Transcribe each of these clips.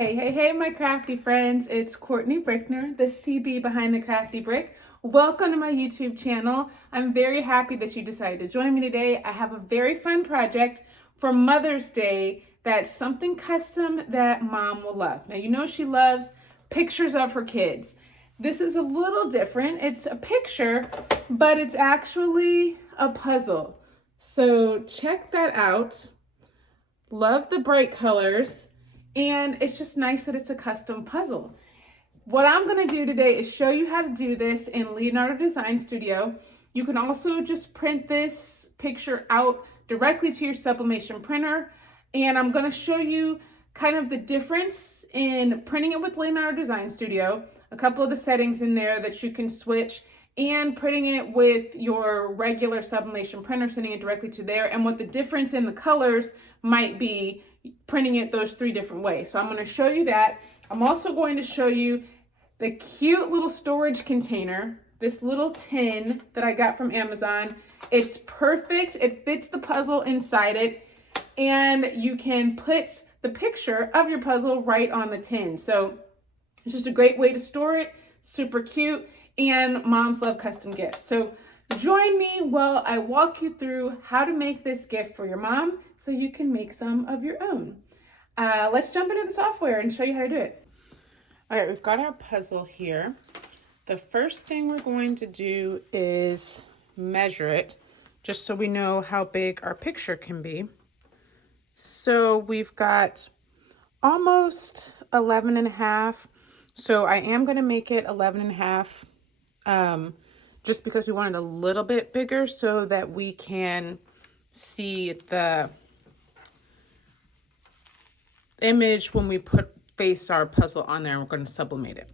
Hey, my crafty friends. It's Courtney Brickner, the CB behind the Crafty Brick. Welcome to my YouTube channel. I'm very happy that you decided to join me today. I have a very fun project for Mother's Day that's something custom that Mom will love. Now, you know she loves pictures of her kids. This is a little different. It's a picture, but it's actually a puzzle. So check that out. Love the bright colors. And it's just nice that it's a custom puzzle. What I'm going to do today is show you how to do this in Leonardo Design Studio. You can also just print this picture out directly to your sublimation printer. And I'm going to show you kind of the difference in printing it with Leonardo Design Studio, a couple of the settings in there that you can switch, and printing it with your regular sublimation printer, sending it directly to there, and what the difference in the colors might be printing it those three different ways. So I'm going to show you that. I'm also going to show you the cute little storage container, this little tin that I got from Amazon. It's perfect. It fits the puzzle inside it, and you can put the picture of your puzzle right on the tin. So it's just a great way to store it. Super cute, and moms love custom gifts. So join me while I walk you through how to make this gift for your mom so you can make some of your own. Let's jump into the software and show you how to do it. All right, we've got our puzzle here. The first thing we're going to do is measure it, just so we know how big our picture can be. So we've got almost 11 and a half. So I am going to make it 11 and a half. Just because we want it a little bit bigger so that we can see the image when we face our puzzle on there. We're going to sublimate it.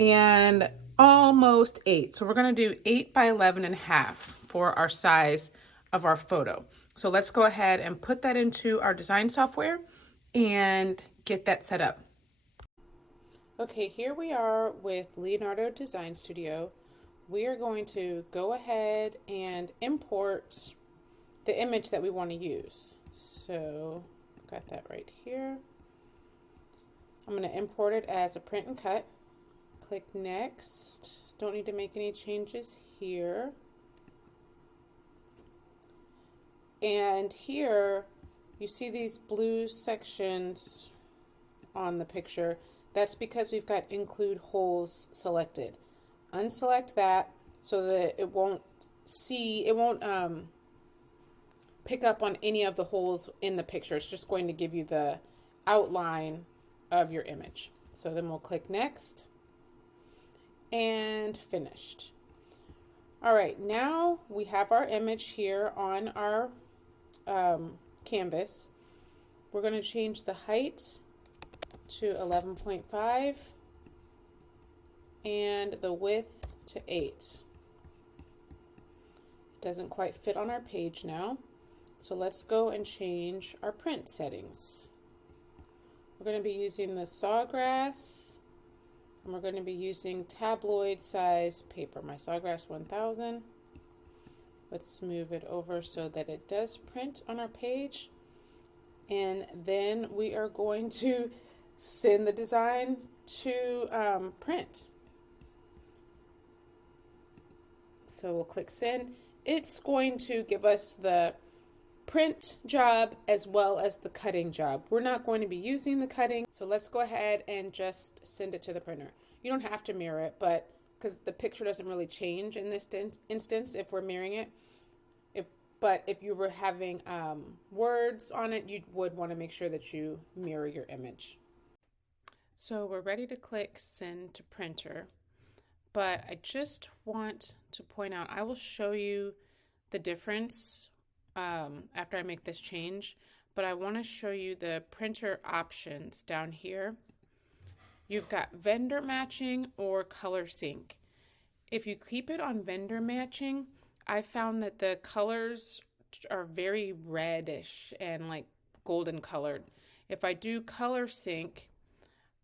And almost 8. So we're going to do 8 by 11 and a half for our size of our photo. So let's go ahead and put that into our design software and get that set up. Okay, here we are with Leonardo Design Studio. We are going to go ahead and import the image that we want to use. So I've got that right here. I'm going to import it as a print and cut. Click next. Don't need to make any changes here. And here you see these blue sections on the picture. That's because we've got include holes selected. Unselect that so that it won't pick up on any of the holes in the picture. It's just going to give you the outline of your image. So then we'll click next and finished. All right, now we have our image here on our canvas. We're going to change the height to 11.5 and the width to 8. It doesn't quite fit on our page now, so let's go and change our print settings. We're going to be using the Sawgrass, and we're going to be using tabloid size paper, my Sawgrass 1000. Let's move it over so that it does print on our page, and then we are going to send the design to print. So we'll click send. It's going to give us the print job as well as the cutting job. We're not going to be using the cutting, so let's go ahead and just send it to the printer. You don't have to mirror it, but because the picture doesn't really change in this instance if we're mirroring it. But if you were having words on it, you would want to make sure that you mirror your image. So we're ready to click send to printer. But I just want to point out, I will show you the difference after I make this change, but I want to show you the printer options down here. You've got vendor matching or color sync. If you keep it on vendor matching, I found that the colors are very reddish and like golden colored. If I do color sync,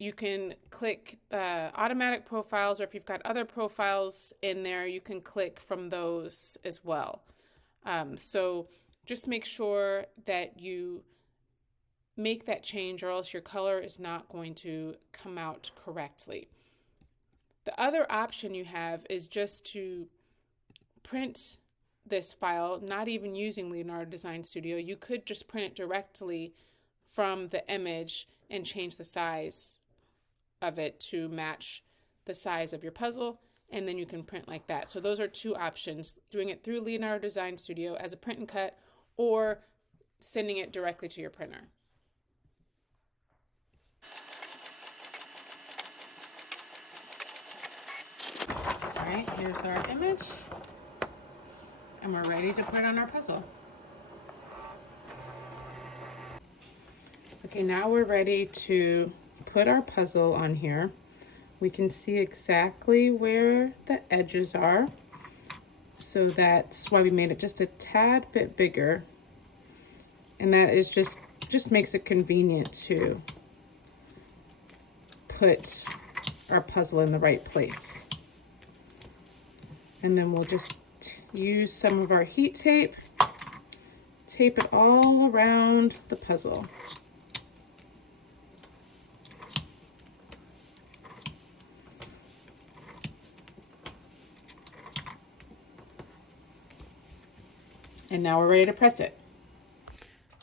you can click automatic profiles, or if you've got other profiles in there, you can click from those as well. So just make sure that you make that change, or else your color is not going to come out correctly. The other option you have is just to print this file, not even using Leonardo Design Studio. You could just print it directly from the image and change the size of it to match the size of your puzzle, and then you can print like that. So those are two options: doing it through Leonardo Design Studio as a print and cut, or sending it directly to your printer. All right, here's our image, and we're ready to put it on our puzzle. Okay, now we're ready to put our puzzle on here. We can see exactly where the edges are, so that's why we made it just a tad bit bigger, and that is just makes it convenient to put our puzzle in the right place. And then we'll just use some of our heat tape, tape it all around the puzzle. And now we're ready to press it.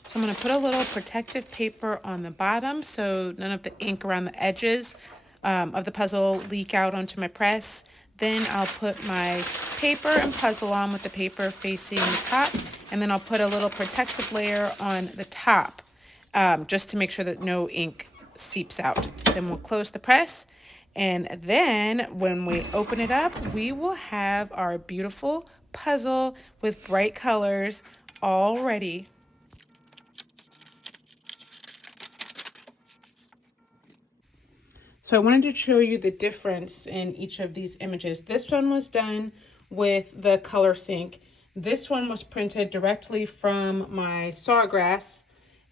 So I'm going to put a little protective paper on the bottom so none of the ink around the edges of the puzzle leak out onto my press. Then I'll put my paper and puzzle on with the paper facing the top, and then I'll put a little protective layer on the top just to make sure that no ink seeps out. Then we'll close the press, and then when we open it up, we will have our beautiful puzzle with bright colors all ready. So I wanted to show you the difference in each of these images. This one was done with the color sync. This one was printed directly from my Sawgrass,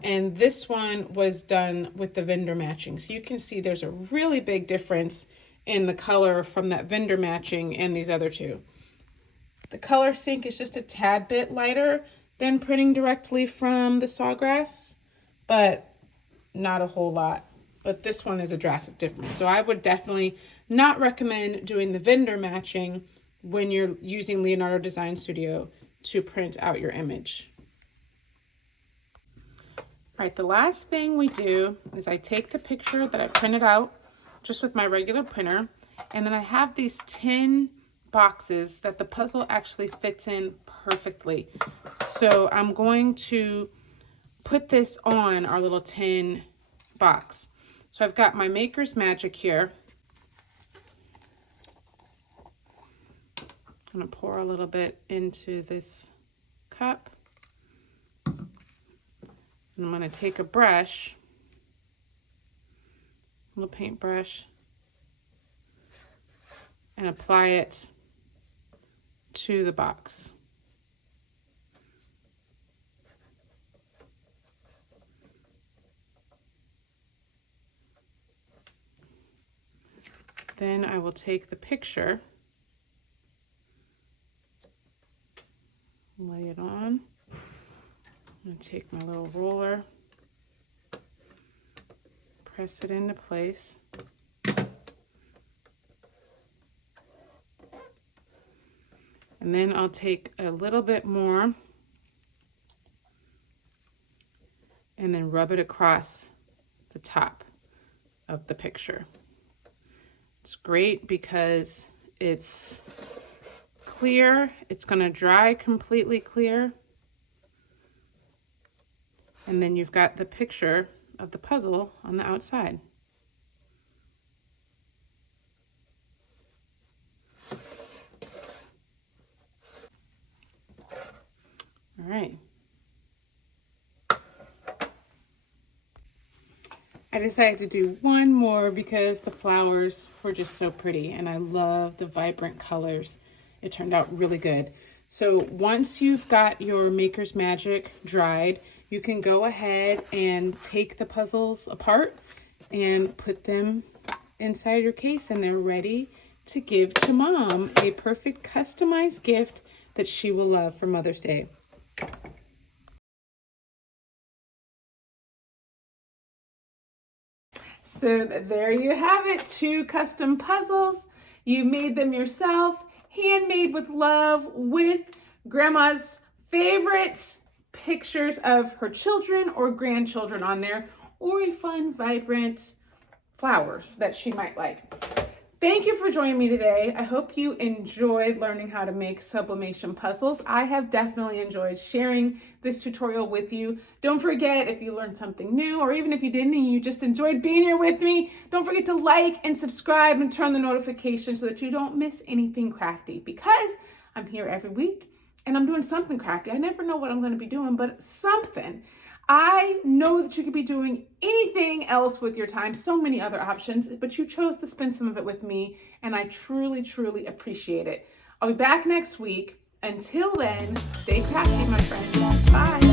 and this one was done with the vendor matching. So you can see there's a really big difference in the color from that vendor matching and these other two. The color sync is just a tad bit lighter than printing directly from the Sawgrass, but not a whole lot. But this one is a drastic difference. So I would definitely not recommend doing the vendor matching when you're using Leonardo Design Studio to print out your image. All right, the last thing we do is I take the picture that I printed out just with my regular printer, and then I have these tin boxes that the puzzle actually fits in perfectly. So I'm going to put this on our little tin box. So I've got my Maker's Magic here. I'm gonna pour a little bit into this cup. And I'm gonna take a brush, a little paintbrush, and apply it to the box. Then I will take the picture, lay it on. I'm going to take my little roller, press it into place. And then I'll take a little bit more and then rub it across the top of the picture. It's great because it's clear. It's going to dry completely clear. And then you've got the picture of the puzzle on the outside. All right. I decided to do one more because the flowers were just so pretty and I love the vibrant colors. It turned out really good. So once you've got your Maker's Magic dried, you can go ahead and take the puzzles apart and put them inside your case, and they're ready to give to Mom a perfect customized gift that she will love for Mother's Day. So there you have it, 2 custom puzzles. You made them yourself, handmade with love, with grandma's favorite pictures of her children or grandchildren on there, or a fun, vibrant flowers that she might like. Thank you for joining me today. I hope you enjoyed learning how to make sublimation puzzles. I have definitely enjoyed sharing this tutorial with you. Don't forget, if you learned something new, or even if you didn't and you just enjoyed being here with me, don't forget to like and subscribe and turn the notifications so that you don't miss anything crafty, because I'm here every week and I'm doing something crafty. I never know what I'm going to be doing, but something. I know that you could be doing anything else with your time, so many other options, but you chose to spend some of it with me, and I truly, truly appreciate it. I'll be back next week. Until then, stay crafty, my friends. Bye.